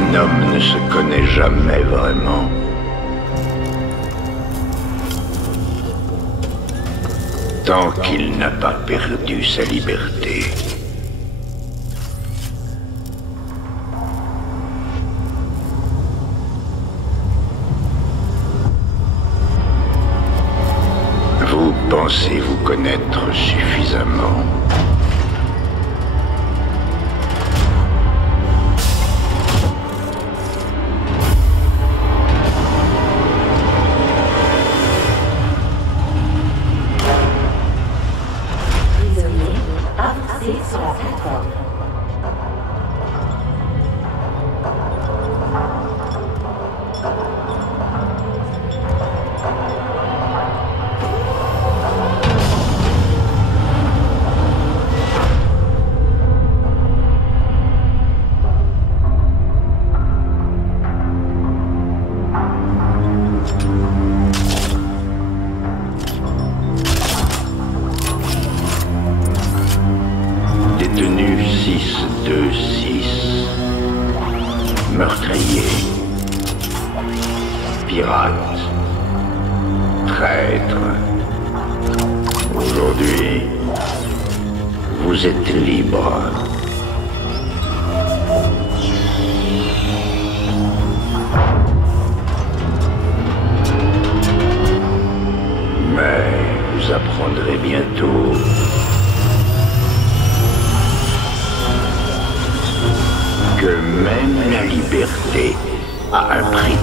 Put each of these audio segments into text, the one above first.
Un homme ne se connaît jamais vraiment. Tant qu'il n'a pas perdu sa liberté. Vous pensez vous connaître suffisamment. Sur la plateforme. Détenu 626, meurtrier, pirate, traître. Aujourd'hui, vous êtes libre. Mais vous apprendrez bientôt que même la liberté a un prix.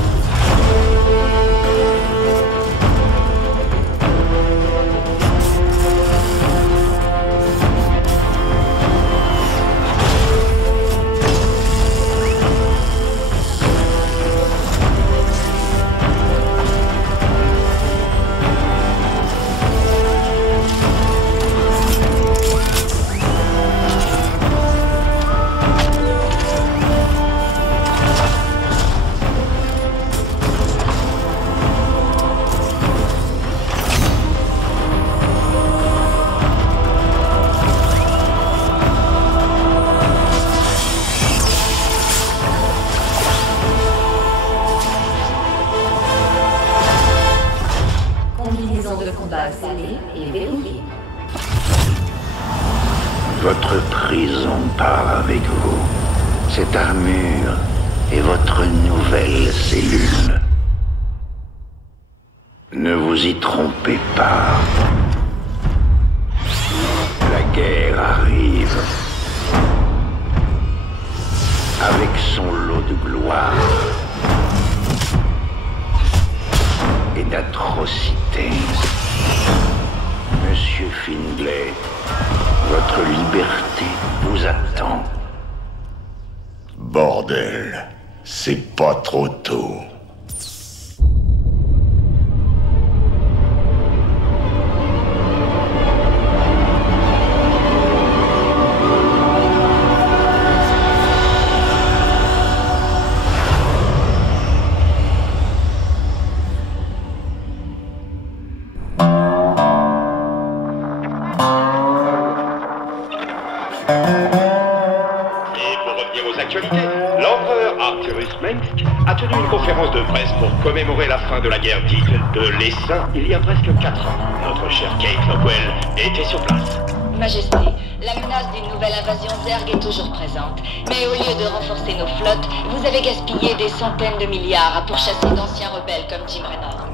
De combat installée et verrouillée. Votre prison part avec vous. Cette armure est votre nouvelle cellule. Ne vous y trompez pas. La guerre arrive. Avec son lot de gloire et d'atrocités. Monsieur Findlay, votre liberté vous attend. Bordel, c'est pas trop tôt. Et pour revenir aux actualités, l'empereur Arturus Mensk a tenu une conférence de presse pour commémorer la fin de la guerre dite de l'Essaim il y a presque 4 ans. Notre chère Kate Lockwell était sur place. Majesté, la menace d'une nouvelle invasion Zerg est toujours présente. Mais au lieu de renforcer nos flottes, vous avez gaspillé des centaines de milliards à pourchasser d'anciens rebelles comme Jim Raynor.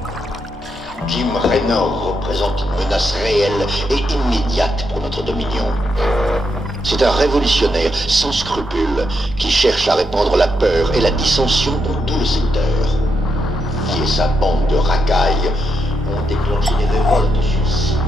Jim Raynor représente une menace réelle et immédiate pour notre dominion. C'est un révolutionnaire sans scrupules qui cherche à répandre la peur et la dissension dans tout le secteur. Qui et sa bande de racailles ont déclenché des révoltes sur 6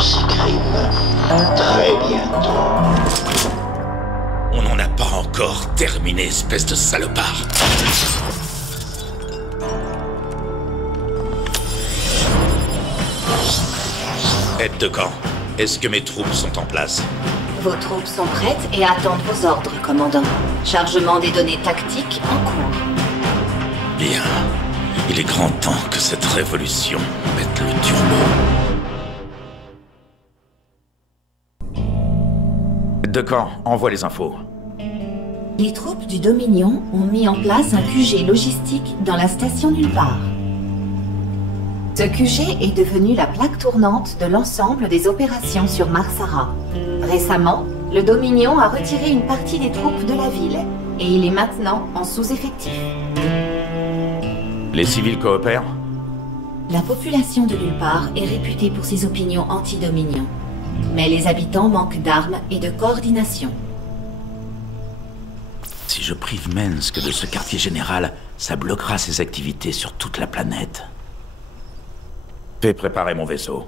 ces crimes très bientôt. On n'en a pas encore terminé, espèce de salopard. Aide de camp, est-ce que mes troupes sont en place? Vos troupes sont prêtes et attendent vos ordres, commandant. Chargement des données tactiques en cours. Bien. Il est grand temps que cette révolution mette le turbo. De camp, envoie les infos. Les troupes du Dominion ont mis en place un QG logistique dans la station nulle part. Ce QG est devenu la plaque tournante de l'ensemble des opérations sur Marsara. Récemment, le Dominion a retiré une partie des troupes de la ville, et il est maintenant en sous-effectif. Les civils coopèrent? La population de nulle part est réputée pour ses opinions anti-Dominion. Mais les habitants manquent d'armes et de coordination. Si je prive Mensk de ce quartier général, ça bloquera ses activités sur toute la planète. Fais préparer mon vaisseau.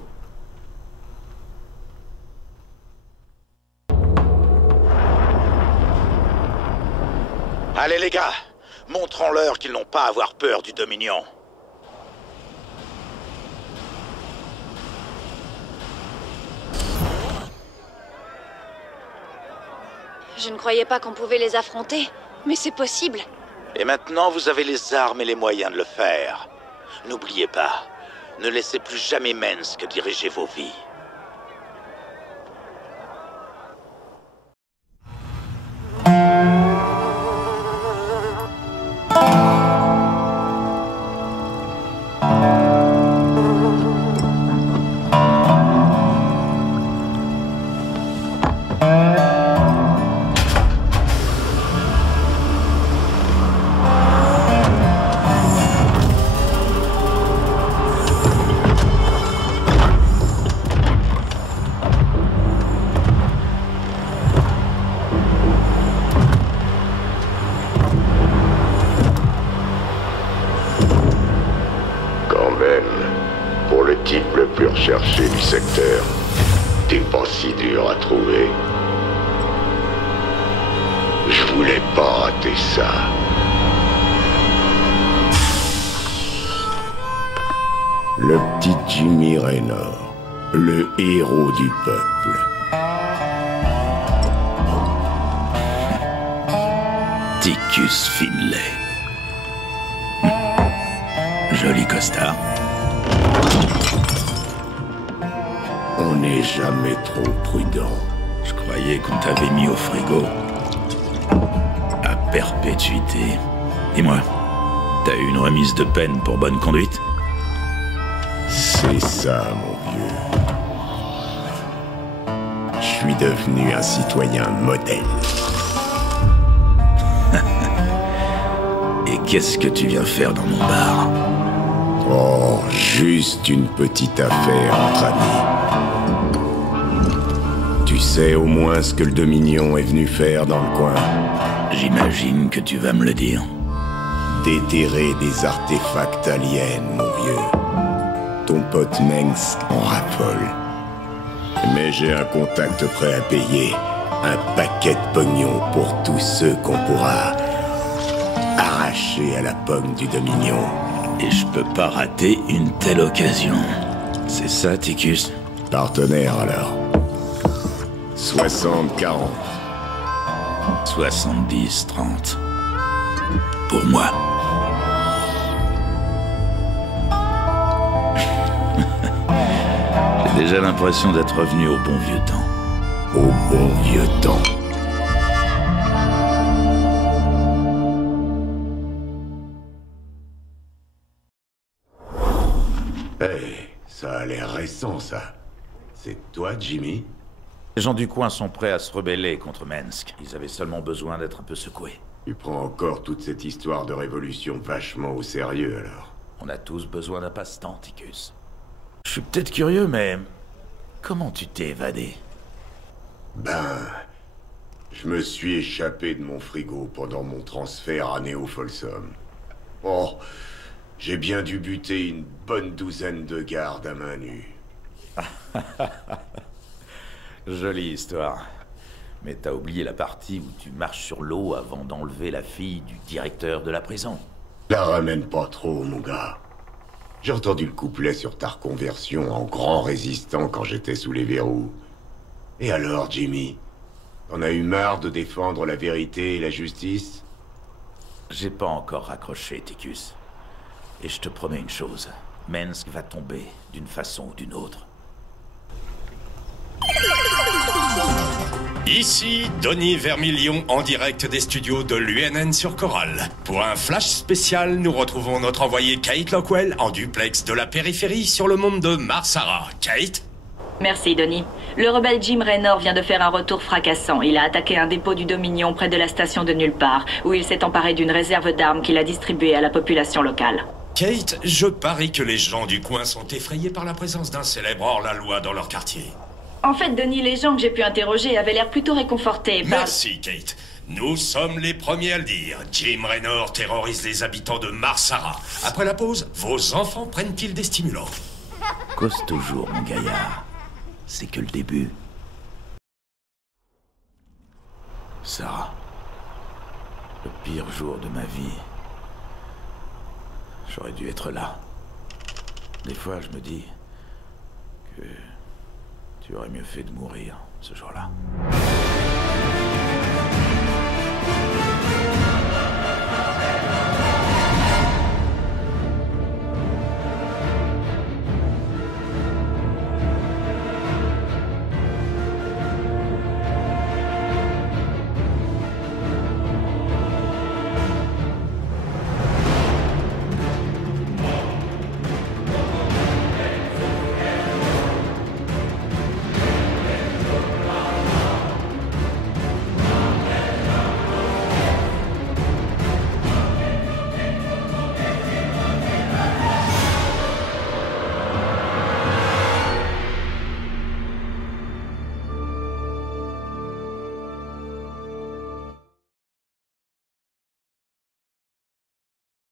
Allez les gars, montrons-leur qu'ils n'ont pas à avoir peur du Dominion. Je ne croyais pas qu'on pouvait les affronter, mais c'est possible. Et maintenant, vous avez les armes et les moyens de le faire. N'oubliez pas, ne laissez plus jamais Mensk diriger vos vies. Recherché du secteur. T'es pas si dur à trouver. Je voulais pas rater ça. Le petit Jimmy Raynor, le héros du peuple. Ticus Finlay. Joli costard. On n'est jamais trop prudent. Je croyais qu'on t'avait mis au frigo. À perpétuité. Dis-moi, t'as eu une remise de peine pour bonne conduite? C'est ça, mon vieux. Je suis devenu un citoyen modèle. Et qu'est-ce que tu viens faire dans mon bar? Oh, juste une petite affaire entre amis. Tu sais au moins ce que le Dominion est venu faire dans le coin? J'imagine que tu vas me le dire. Déterrer des artefacts aliens, mon vieux. Ton pote Mensk en raffole. Mais j'ai un contact prêt à payer. Un paquet de pognon pour tous ceux qu'on pourra arracher à la pomme du Dominion. Et je peux pas rater une telle occasion. C'est ça, Ticus? Partenaire, alors. 60-40. 70-30. Pour moi. J'ai déjà l'impression d'être revenu au bon vieux temps. Au bon vieux temps. Hey, ça a l'air récent, ça. C'est toi, Jimmy? Les gens du coin sont prêts à se rebeller contre Mensk. Ils avaient seulement besoin d'être un peu secoués. Tu prends encore toute cette histoire de révolution vachement au sérieux, alors? On a tous besoin d'un passe-temps, Ticus. Je suis peut-être curieux, mais... comment tu t'es évadé? Ben... je me suis échappé de mon frigo pendant mon transfert à Neo Folsom. Oh... j'ai bien dû buter une bonne douzaine de gardes à main nue. Jolie histoire. Mais t'as oublié la partie où tu marches sur l'eau avant d'enlever la fille du directeur de la prison. La ramène pas trop, mon gars. J'ai entendu le couplet sur ta reconversion en grand résistant quand j'étais sous les verrous. Et alors, Jimmy, On a eu marre de défendre la vérité et la justice? J'ai pas encore raccroché, Ticus. Et je te promets une chose. Mensk va tomber, d'une façon ou d'une autre. Ici, Donny Vermilion en direct des studios de l'UNN sur Coral. Pour un flash spécial, nous retrouvons notre envoyé Kate Lockwell en duplex de la périphérie sur le monde de Marsara. Kate? Merci, Donny. Le rebelle Jim Raynor vient de faire un retour fracassant. Il a attaqué un dépôt du Dominion près de la station de Nulle Part, où il s'est emparé d'une réserve d'armes qu'il a distribuée à la population locale. Kate, je parie que les gens du coin sont effrayés par la présence d'un célèbre hors-la-loi dans leur quartier. En fait, Donny, les gens que j'ai pu interroger avaient l'air plutôt réconfortés par... Merci, Kate. Nous sommes les premiers à le dire. Jim Raynor terrorise les habitants de Marsara. Après la pause, vos enfants prennent-ils des stimulants? Cause toujours, mon gaillard. C'est que le début. Sarah. Le pire jour de ma vie. J'aurais dû être là. Des fois, je me dis que tu aurais mieux fait de mourir ce jour-là.